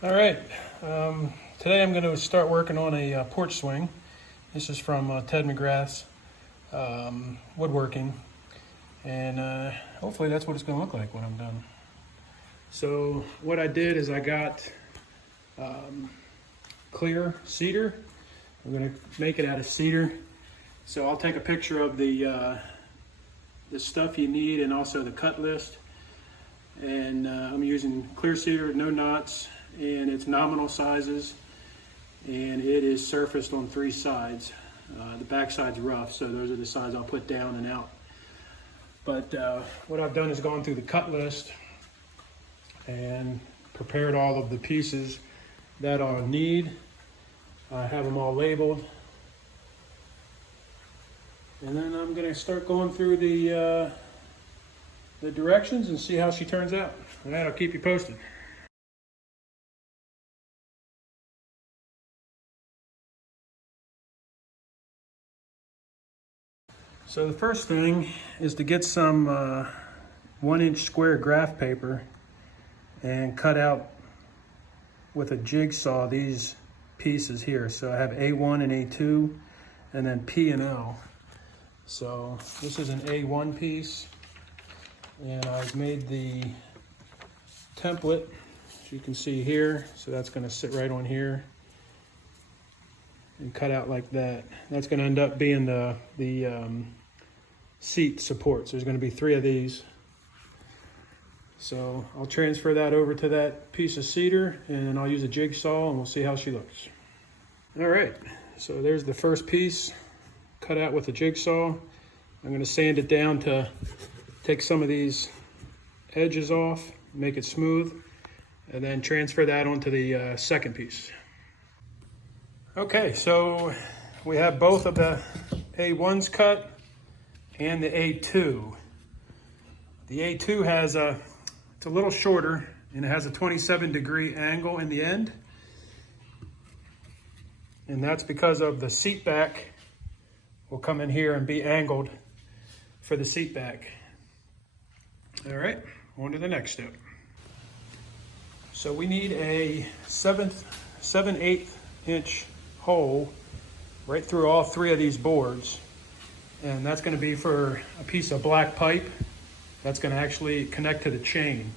All right, today I'm going to start working on a porch swing. This is from Ted McGrath's woodworking, and hopefully that's what it's going to look like when I'm done. So what I did is I got clear cedar. I'm going to make it out of cedar. So I'll take a picture of the stuff you need and also the cut list. And I'm using clear cedar, no knots, and it's nominal sizes, and it is surfaced on 3 sides. The back side's rough, so those are the sides I'll put down and out. But what I've done is gone through the cut list and prepared all of the pieces that I'll need. I have them all labeled. And then I'm going to start going through the directions and see how she turns out. All right, I'll keep you posted. So the first thing is to get some 1-inch square graph paper and cut out with a jigsaw these pieces here. So I have A1 and A2 and then P and L. So this is an A1 piece, and I've made the template, as you can see here. So that's going to sit right on here and cut out like that. That's going to end up being the seat supports. There's going to be 3 of these. So I'll transfer that over to that piece of cedar, and I'll use a jigsaw, and we'll see how she looks. All right, so there's the first piece cut out with a jigsaw. I'm going to sand it down to take some of these edges off, make it smooth, and then transfer that onto the second piece. Okay, so we have both of the A1s cut and the A2. The A2 has it's a little shorter, and it has a 27-degree angle in the end. And that's because of the seat back will come in here and be angled for the seat back. All right, on to the next step. So we need a 7/8 inch hole right through all 3 of these boards. And that's going to be for a piece of black pipe that's going to actually connect to the chain.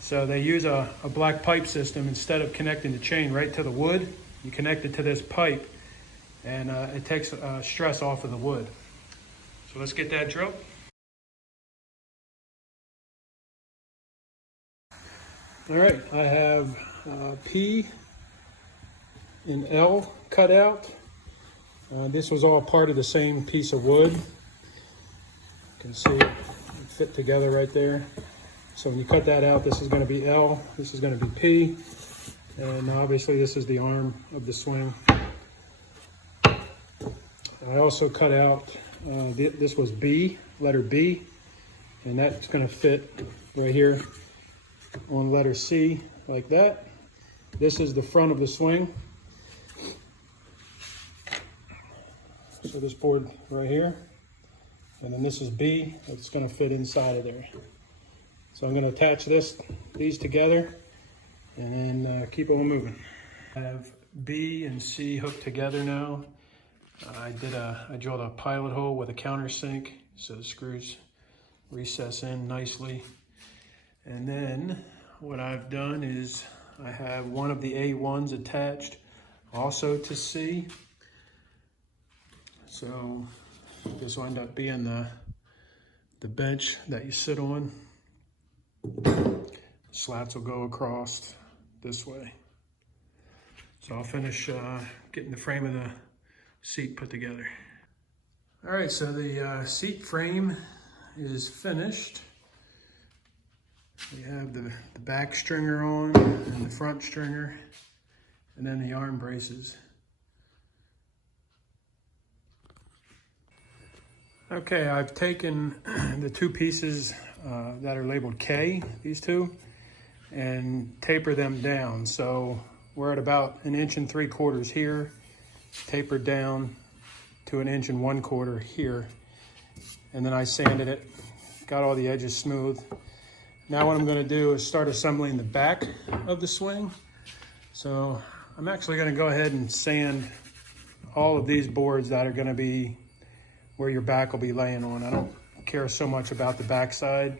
So they use a black pipe system. Instead of connecting the chain right to the wood, you connect it to this pipe, and it takes stress off of the wood. So let's get that drilled. All right, I have P and L cut out. This was all part of the same piece of wood. You can see it fit together right there. So when you cut that out, this is going to be L, this is going to be P, and obviously this is the arm of the swing. I also cut out, this was B, letter B, and that's going to fit right here on letter C like that. This is the front of the swing. So this board right here, and then this is B, it's going to fit inside of there. So I'm going to attach these together, and then keep on moving. I have B and C hooked together now. I drilled a pilot hole with a countersink, so the screws recess in nicely. And then what I've done is I have one of the A1s attached also to C. So this will end up being the bench that you sit on. Slats will go across this way. So I'll finish getting the frame of the seat put together. All right, so the seat frame is finished. We have the back stringer on and the front stringer, and then the arm braces. Okay, I've taken the 2 pieces that are labeled K, these 2, and taper them down. So we're at about 1 3/4 inches here, tapered down to 1 1/4 inches here. And then I sanded it, got all the edges smooth. Now what I'm going to do is start assembling the back of the swing. So I'm actually going to go ahead and sand all of these boards that are going to be where your back will be laying on. I don't care so much about the backside,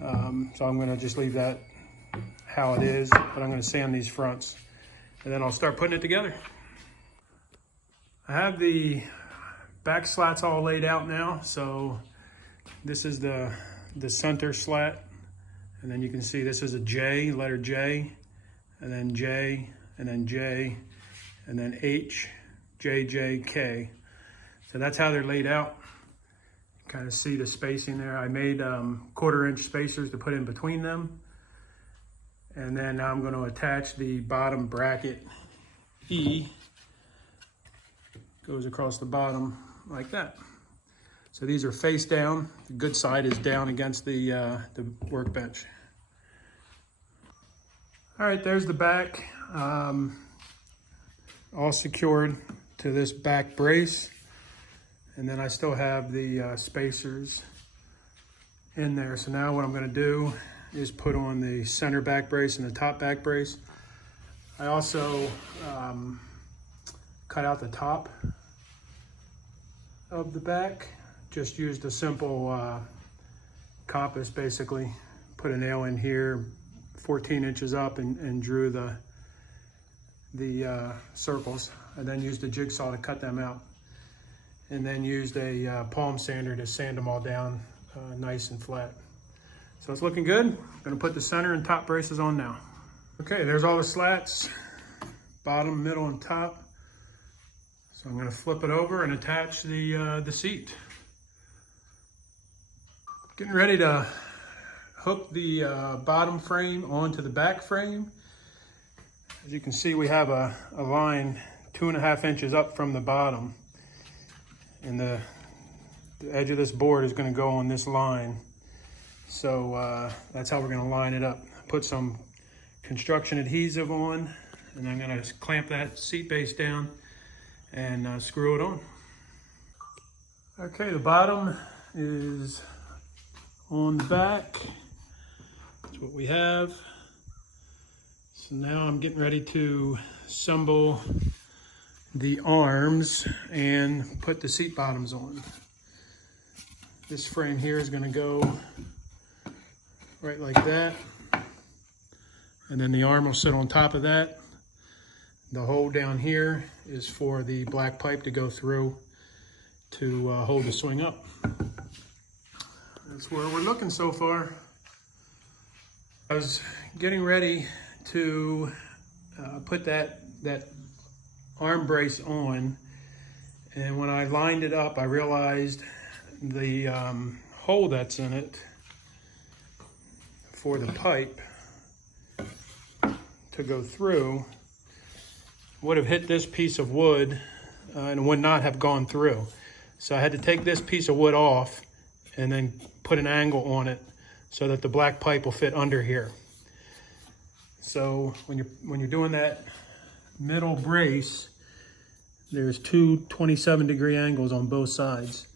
so I'm going to just leave that how it is, but I'm going to sand these fronts and then I'll start putting it together. I have the back slats all laid out now. So this is the center slat, and then you can see this is a J, letter J, and then J, and then J, and then H, J, J, K. So that's how they're laid out. Kind of see the spacing there. I made 1/4 inch spacers to put in between them. And then I'm going to attach the bottom bracket E, goes across the bottom like that. So these are face down. The good side is down against the workbench. All right, there's the back, all secured to this back brace. And then I still have the spacers in there. So now what I'm going to do is put on the center back brace and the top back brace. I also cut out the top of the back. Just used a simple compass, basically. Put a nail in here, 14 inches up, and drew the circles. I then used a jigsaw to cut them out, and then used a palm sander to sand them all down nice and flat. So it's looking good. I'm gonna put the center and top braces on now. Okay, there's all the slats, bottom, middle, and top. So I'm gonna flip it over and attach the seat. Getting ready to hook the bottom frame onto the back frame. As you can see, we have a line 2.5 inches up from the bottom. And the edge of this board is gonna go on this line. So that's how we're gonna line it up. Put some construction adhesive on, and I'm gonna clamp that seat base down and screw it on. Okay, the bottom is on the back. That's what we have. So now I'm getting ready to assemble the arms and put the seat bottoms on. This frame here is gonna go right like that. And then the arm will sit on top of that. The hole down here is for the black pipe to go through to hold the swing up. That's where we're looking so far. I was getting ready to put that arm brace on, and when I lined it up, I realized the hole that's in it for the pipe to go through would have hit this piece of wood and would not have gone through. So I had to take this piece of wood off and then put an angle on it so that the black pipe will fit under here. So when you're doing that middle brace, there's two 27-degree angles on both sides.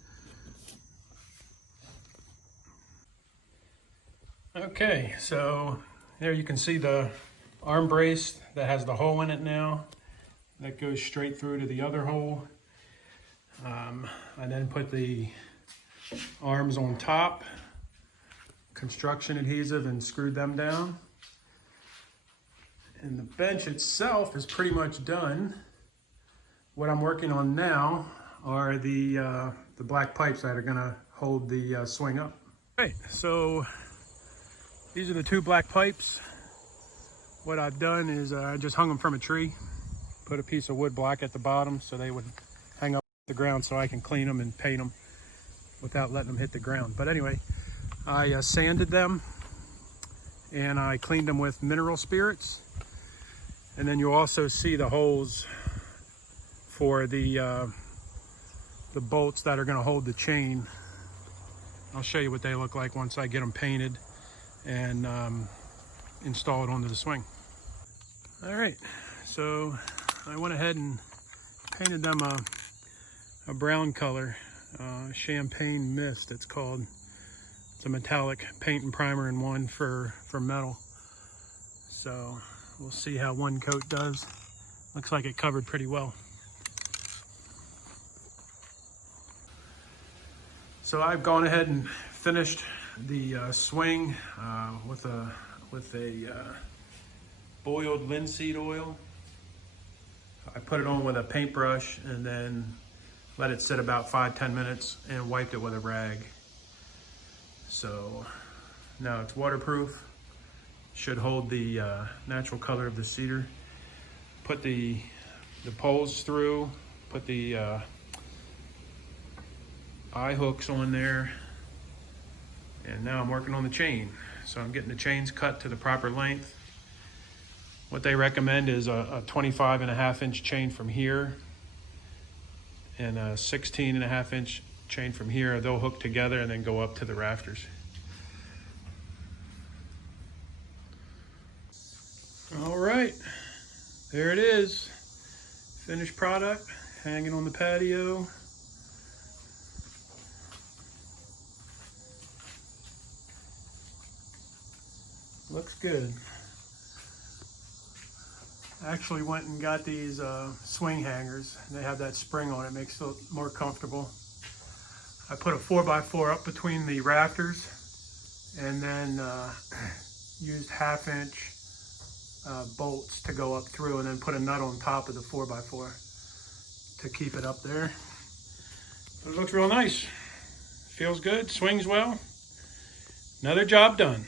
Okay, so there you can see the arm brace that has the hole in it now. That goes straight through to the other hole. I then put the arms on top, construction adhesive, and screwed them down. And the bench itself is pretty much done. What I'm working on now are the black pipes that are gonna hold the swing up. Right, so these are the two black pipes. What I've done is I just hung them from a tree, put a piece of wood block at the bottom so they would hang up the ground so I can clean them and paint them without letting them hit the ground. But anyway, I sanded them and I cleaned them with mineral spirits. And then you'll also see the holes for the bolts that are gonna hold the chain. I'll show you what they look like once I get them painted and install it onto the swing. All right, so I went ahead and painted them a brown color, champagne mist it's called. It's a metallic paint and primer in one for metal. So We'll see how one coat does. Looks like it covered pretty well. So I've gone ahead and finished the swing with a boiled linseed oil. I put it on with a paintbrush and then let it sit about 5-10 minutes and wiped it with a rag. So now it's waterproof. Should hold the natural color of the cedar. Put the poles through, put the eye hooks on there, and now I'm working on the chain. So I'm getting the chains cut to the proper length. What they recommend is a 25.5-inch chain from here and a 16.5-inch chain from here. They'll hook together and then go up to the rafters. All right, there it is. Finished product, hanging on the patio. Looks good. I actually went and got these swing hangers. They have that spring on it, makes it more comfortable. I put a 4x4 up between the rafters and then used 1/2-inch bolts to go up through, and then put a nut on top of the 4x4 to keep it up there. It looks real nice. Feels good, swings well. Another job done.